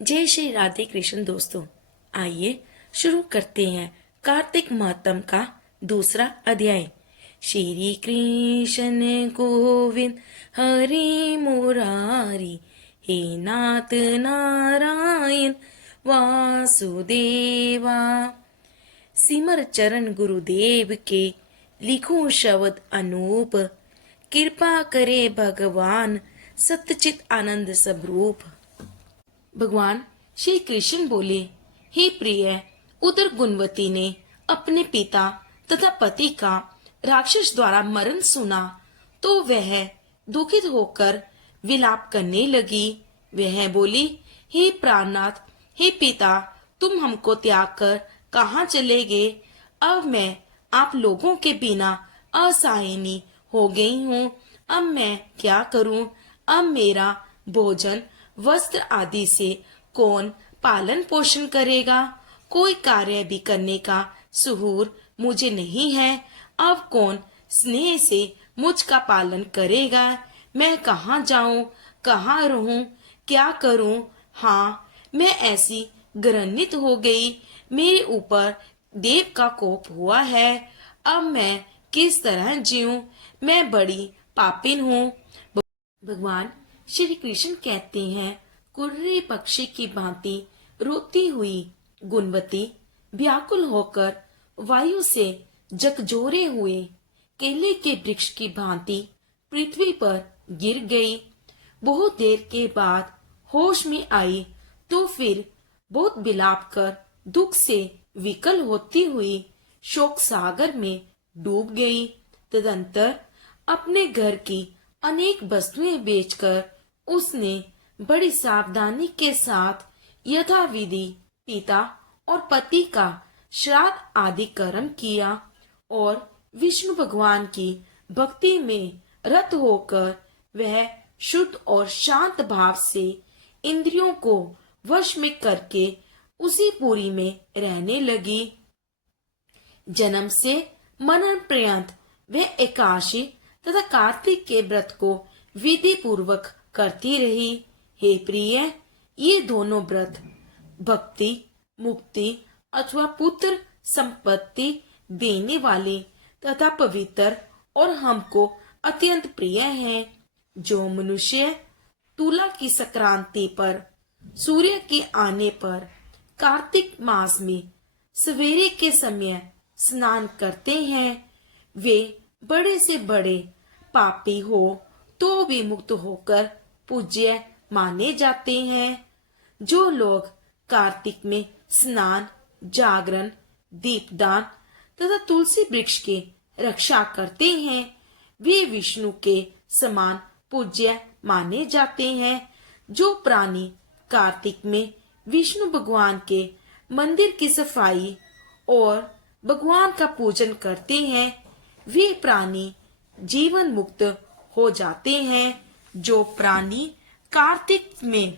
जय श्री राधे कृष्ण दोस्तों, आइए शुरू करते हैं कार्तिक मातम का दूसरा अध्याय। श्री कृष्ण गोविंद हरि मुरारी, हे नाथ नारायण वासुदेवा। सिमर चरण गुरुदेव के, लिखो शब्द अनूप। कृपा करे भगवान सतचित आनंद स्वरूप। भगवान श्री कृष्ण बोले, हे प्रिय, उधर गुणवती ने अपने पिता तथा पति का राक्षस द्वारा मरण सुना तो वह दुखित होकर विलाप करने लगी। वह बोली, हे प्राणनाथ, हे पिता, तुम हमको त्याग कर कहाँ चले गए? अब मैं आप लोगों के बिना असहायनी हो गई हूँ। अब मैं क्या करूँ? अब मेरा भोजन वस्त्र आदि से कौन पालन पोषण करेगा? कोई कार्य भी करने का सुहूर मुझे नहीं है। अब कौन स्नेह से मुझ का पालन करेगा? मैं कहाँ जाऊं, कहाँ रहूं, क्या करूं? हाँ, मैं ऐसी घृणित हो गई। मेरे ऊपर देव का कोप हुआ है। अब मैं किस तरह जीऊं? मैं बड़ी पापिन हूँ। भगवान श्री कृष्ण कहते हैं, कुर्रे पक्षी की भांति रोती हुई गुणवती व्याकुल होकर वायु से झकझोरे हुए केले के वृक्ष की भांति पृथ्वी पर गिर गई। बहुत देर के बाद होश में आई तो फिर बहुत बिलाप कर दुख से विकल होती हुई शोक सागर में डूब गई। तदंतर अपने घर की अनेक वस्तुएं बेचकर उसने बड़ी सावधानी के साथ यथाविधि पिता और पति का श्राद्ध आदि कर्म किया और विष्णु भगवान की भक्ति में रत होकर वह शुद्ध और शांत भाव से इंद्रियों को वश में करके उसी पुरी में रहने लगी। जन्म से मरण पर्यंत वह एकादशी तथा कार्तिक के व्रत को विधि पूर्वक करती रही। हे प्रिय, ये दोनों व्रत भक्ति, मुक्ति अथवा पुत्र संपत्ति देने वाले तथा पवित्र और हमको अत्यंत प्रिय हैं। जो मनुष्य तुला की संक्रांति पर सूर्य के आने पर कार्तिक मास में सवेरे के समय स्नान करते हैं, वे बड़े से बड़े पापी हो तो भी मुक्त होकर पूज्य माने जाते हैं। जो लोग कार्तिक में स्नान, जागरण, दीपदान तथा तुलसी वृक्ष की रक्षा करते हैं, वे विष्णु के समान पूज्य माने जाते हैं। जो प्राणी कार्तिक में विष्णु भगवान के मंदिर की सफाई और भगवान का पूजन करते हैं, वे प्राणी जीवन मुक्त हो जाते हैं। जो प्राणी कार्तिक में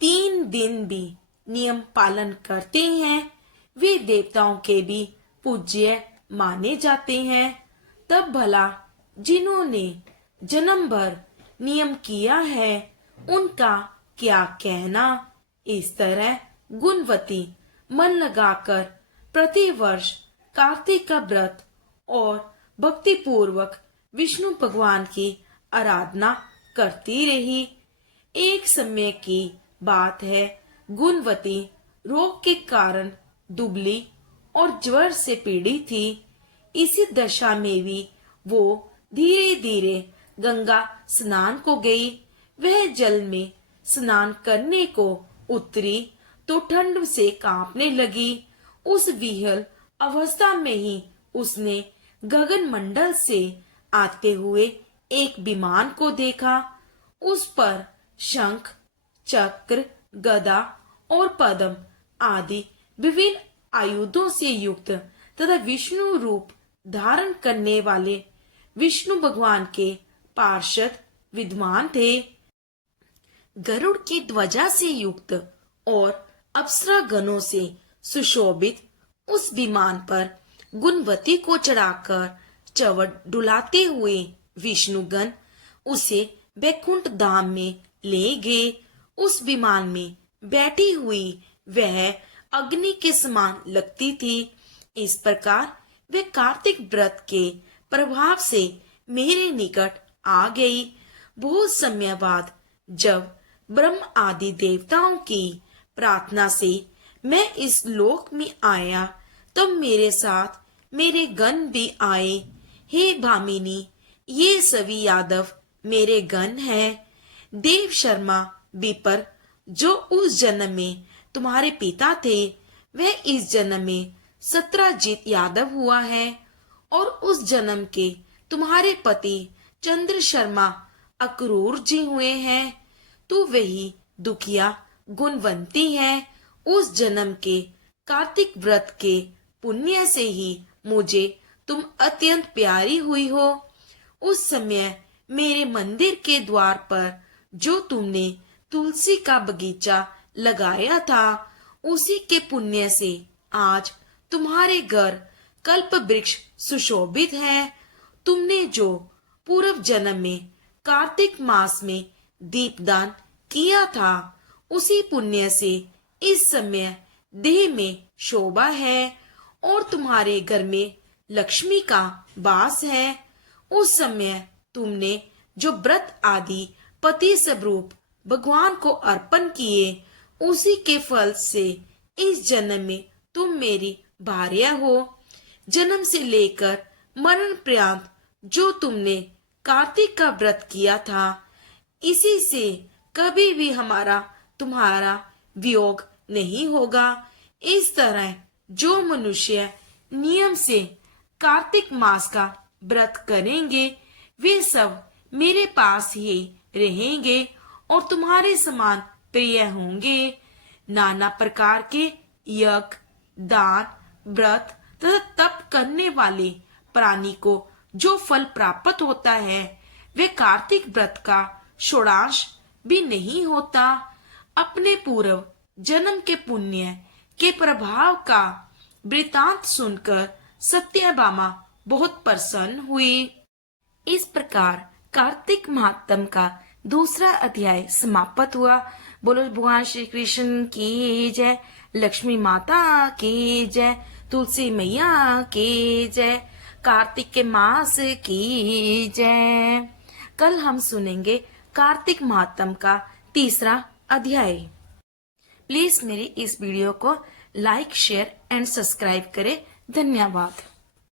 3 दिन भी नियम पालन करते हैं, वे देवताओं के भी पूज्य माने जाते हैं। तब भला जिन्होंने जन्म भर नियम किया है, उनका क्या कहना। इस तरह गुणवती मन लगाकर प्रतिवर्ष कार्तिक का व्रत और भक्ति पूर्वक विष्णु भगवान की आराधना करती रही। एक समय की बात है, गुणवती रोग के कारण दुबली और ज्वर से पीड़ित थी। इसी दशा में भी वो धीरे धीरे गंगा स्नान को गई। वह जल में स्नान करने को उतरी तो ठंड से कांपने लगी। उस विहल अवस्था में ही उसने गगन मंडल से आते हुए एक विमान को देखा। उस पर शंख, चक्र, गदा और पद्म आदि विभिन्न आयुधों से युक्त तथा विष्णु रूप धारण करने वाले विष्णु भगवान के पार्षद विद्वान थे। गरुड़ की ध्वजा से युक्त और अप्सरा गणों से सुशोभित उस विमान पर गुणवती को चढ़ाकर चवड़ डुलाते हुए विष्णुगण उसे बैकुंठ धाम में ले गए। उस विमान में बैठी हुई वह अग्नि के समान लगती थी। इस प्रकार वे कार्तिक व्रत के प्रभाव से मेरे निकट आ गई। बहुत समय बाद जब ब्रह्म आदि देवताओं की प्रार्थना से मैं इस लोक में आया, तब मेरे साथ मेरे गण भी आए। हे भामिनी, ये सभी यादव मेरे गण हैं। देव शर्मा विपर जो उस जन्म में तुम्हारे पिता थे, वह इस जन्म में सत्रजीत यादव हुआ है, और उस जन्म के तुम्हारे पति चंद्र शर्मा अक्रूर जी हुए हैं। तू वही दुखिया गुणवंती है। उस जन्म के कार्तिक व्रत के पुण्य से ही मुझे तुम अत्यंत प्यारी हुई हो। उस समय मेरे मंदिर के द्वार पर जो तुमने तुलसी का बगीचा लगाया था, उसी के पुण्य से आज तुम्हारे घर कल्प वृक्ष सुशोभित है। तुमने जो पूर्व जन्म में कार्तिक मास में दीपदान किया था, उसी पुण्य से इस समय देह में शोभा है, और तुम्हारे घर में लक्ष्मी का वास है। उस समय तुमने जो व्रत आदि पति स्वरूप भगवान को अर्पण किए, उसी के फल से इस जन्म में तुम मेरी भार्या हो। जन्म से लेकर मरण पर्यंत जो तुमने कार्तिक का व्रत किया था, इसी से कभी भी हमारा तुम्हारा वियोग नहीं होगा। इस तरह जो मनुष्य नियम से कार्तिक मास का व्रत करेंगे, वे सब मेरे पास ही रहेंगे और तुम्हारे समान प्रिय होंगे। नाना प्रकार के यज्ञ, दान, व्रत तथा तप करने वाले प्राणी को जो फल प्राप्त होता है, वे कार्तिक व्रत का षोडश भी नहीं होता। अपने पूर्व जन्म के पुण्य के प्रभाव का वृतांत सुनकर सत्यभामा बहुत प्रसन्न हुई। इस प्रकार कार्तिक महात्म का दूसरा अध्याय समाप्त हुआ। बोलो भगवान श्री कृष्ण की जय, लक्ष्मी माता की जय, तुलसी मैया की जय, कार्तिक के मास की जय। कल हम सुनेंगे कार्तिक महात्म का तीसरा अध्याय। प्लीज मेरी इस वीडियो को लाइक, शेयर एंड सब्सक्राइब करें। धन्यवाद।